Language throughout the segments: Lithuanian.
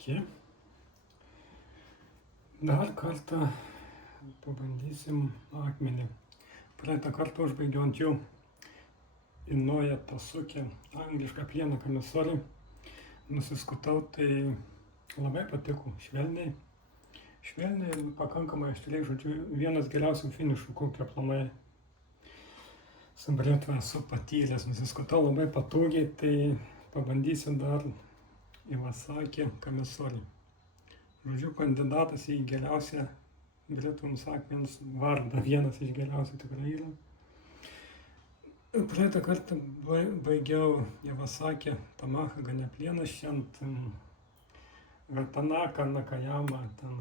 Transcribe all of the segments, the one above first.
Sveiki. Dar kartą pabandysim akmenį. Praeitą kartą užbaigiau ant jų įnoję tasukę, anglišką plieną kamisolį. Nusiskutau, tai labai patiko. Švelniai ir pakankamai aštriai, žodžiu, vienas geriausių finišų, kokio aplamai su bretva esu patyręs. Nusiskutau labai patogiai, tai pabandysiu dar Iwasaki kamisolį. Žodžiu, kandidatas į geriausią bretoms akmens vardą, vienas iš geriausių tikrai yra. Praeitą kartą baigiau Iwasaki Tamaha ganeplieną, šiandien Tanaka, Nakayama, ten,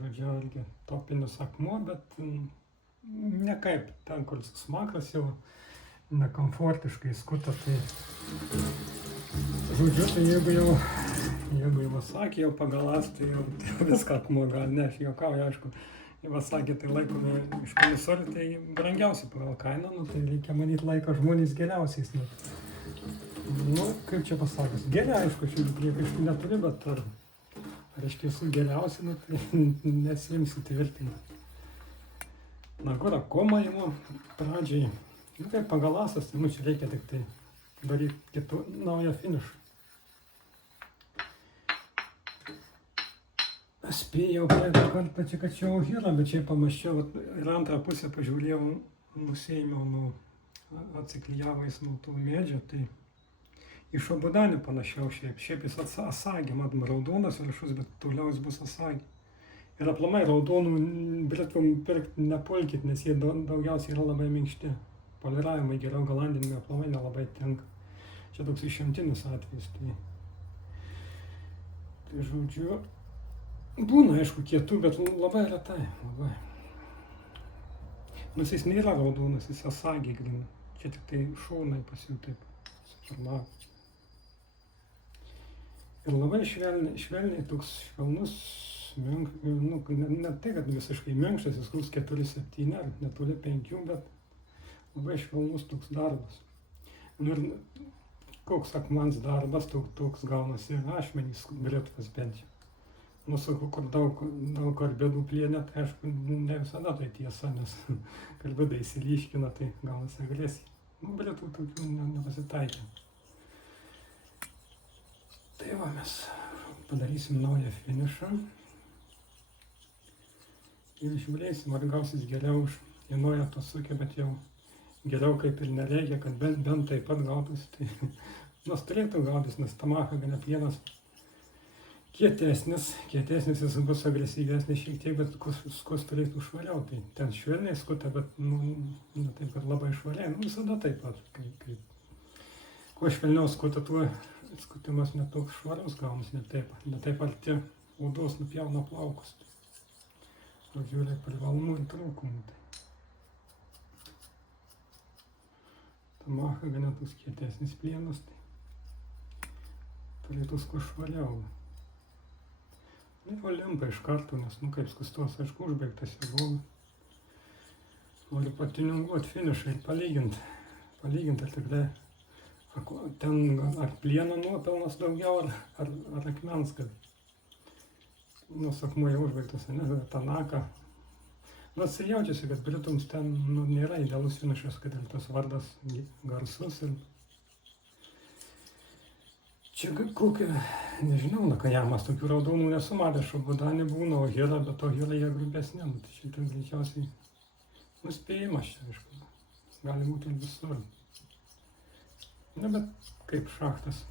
žodžiu, irgi topinis akmuo, bet ne kaip ten, kur smakras jau nekomfortiškai skuta, tai žodžiu, tai jeigu Iwasaki jau pagalas, tai jau viską akmuo gal, ne, aš juokauju, aišku, Iwasaki tai laikomi iš kamisolių, tai brangiausi pagal kainą, tai reikia manyti laiko žmonės geriausiais. Kaip čia pasakius, geriau, aišku, šių priekaištų neturi, bet ar iš tiesų geriausi, tai nesimsiu tvirtinti. Kur komą imu pradžiai, kaip pagalasas, tai čia reikia tik tai daryti naują finišą. Spėjau praeitą kartą pačikačiau hyrą, bet čia pamaščiau ir antrą pusę pažiūrėjau, nusėmiau, atsiklijavo jis nuo tų medžio, tai iš obudanį panašiau šiaip jis asagi, matom, raudonas viršus, bet toliau jis bus asagi. Ir aplamai raudonų bretvom pirkti nepulkit, nes jie daugiausiai yra labai minkšti. Poliravimai geriau galandinimi aplamai nelabai tinka. Čia toks išimtinis atvejis. Tai žodžiu, būna, aišku, kietų, bet labai retai, labai. Nors jis nėra raudonas, jis asagi grina. Čia tik tai šonai pas jų taip suformavo. Ir labai švelniai toks švelnus, ne tai, kad visiškai minkštas, jis kurs 4-7, netoli 5, bet labai švelnus toks darbas. Ir koks akmens darbas, toks gaunasi ašmenys bretvas bent jau. Sakau, kur daug karbidų plienė, tai aišku, ne visada tai tiesa, nes karbidai įsiryškina, tai gaunasi agresija. Bretų tokių nepasitaikė. Tai va, mes padarysim naują finišą. Ir žiūrėsim, ar gausis geriau už įnoję tasukę, bet jau geriau kaip ir nereikia, kad bent taip pat gautųsi. Tai nors turėtų gautis, nes Tamaha ganeplienas kietesnis jis bus agresyvesnis šiek tiek, bet skos turėtų švariau. Tai ten švelniai skuta, bet ne taip, kad labai švariai. Visada taip pat. Kuo švelniau skuta, tuo skutimas netoks švarus gaunasi, ne taip arti odos nupjauna plaukus. Žodžiu, yra privalumų ir trūkumų. Tamaha gana toks kietesnis plienas, tai turėtų kuo švariau. Limpa iš karto, nes, kaip skustos, aišku, užbaigtas jau buvo. Noriu patininguoti finišą ir palyginti, ar tikrai ten ar plieno nuopelnas daugiau, ar akmens, kad akmuo jau užbaigtas, ne, Tanaka. Nors ir jaučiasi, kad britoms ten nėra idealus finišas, kad ir tas vardas garsus. Čia kokia, nežinau, Nakayamas tokių raudonų nesu matęs, šobudanį būna, o hira, bet to hira jie grubesnė. Tai šitą greičiausiai nuspėjimas čia, aišku, gali būti ir visur. Ne, bet kaip šachtas,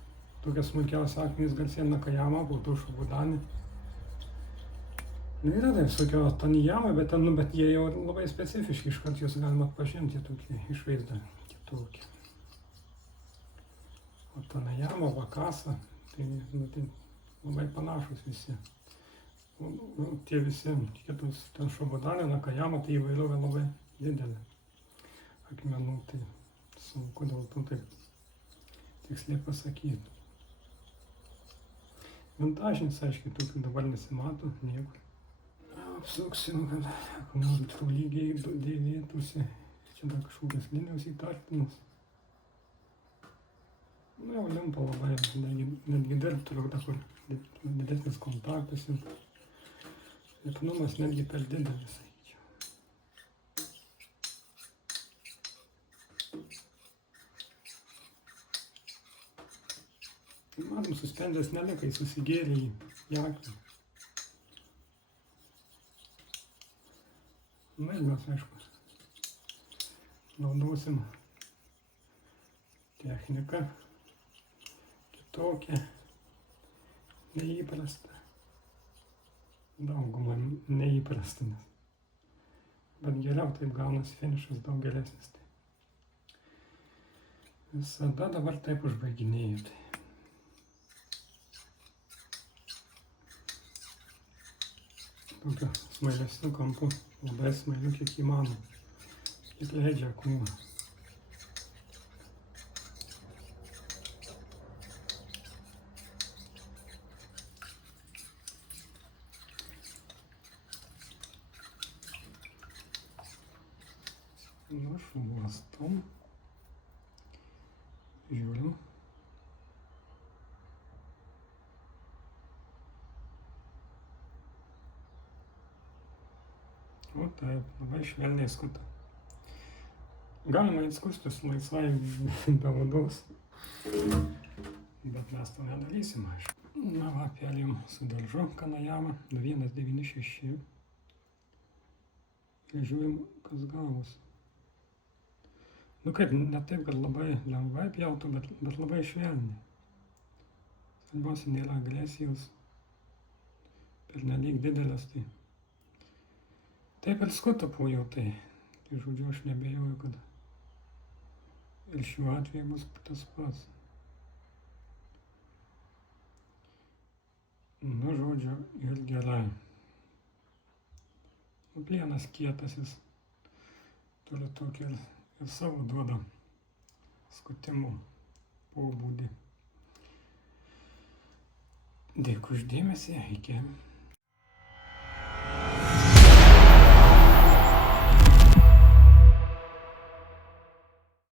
tokias smulkiausias akmenys garsėja Nakayama, būtų šobudanį. Yra tai visokio Taniyama, bet jie jau labai specifiški, iškart juos galima atpažinti, tokie išvaizdą kitokie. O Taniyama, Wakasa, tai labai panašus visi. Tie visi kitus, ten šobudanė, Nakayama, tai įvairovė labai didelė akmenų, tai sunku dėl to taip tiksliai pasakyti. Vintažinis, aiškiai, tokių dabar nesimato niekur. Apsuksim, kad akmenų lygiai dėvėtųsi. Čia dar kažkokios linijos įtartinos. Nu, jau limpa labai, netgi dirbti trukdo, kur didesnis kontaktas ir lipnumas netgi per didelis, sakyčiau. Matom, suspendės nelikai, susigėrė į akmenį. Na ir mes, aišku, naudosim techniką kitokią, neįprastą. Daugumą neįprastą, bet geriau taip gaunasi finišas daug geresnis. Visada dabar taip užbaiginėju. Tokiu smailesniu kampu, labai smailiu kiek įmanoma, kiek leidžia akmuo. Nušluostom, žiūrim. O taip, labai švelniai skuta. Galima įskustis laisvai be odos, bet mes to nedarysim, aišku. Na va, pelėm su daržu Kanajama 2196 ir žiūrim, kas gavos. Nu kaip, ne taip, kad labai lengvai pjautų, bet labai švelniai. Svarbiausia, nėra agresijos, pernelyg didelės, tai taip ir skuta po jau, tai žodžiu, aš nebejoju, kad ir šiuo atveju bus tas pats. Nu, žodžiu, ir gerai. Nu, plienas kietasis turi tokį ir savo duoda skutimo pobūdį. Dėkui už dėmesį, iki.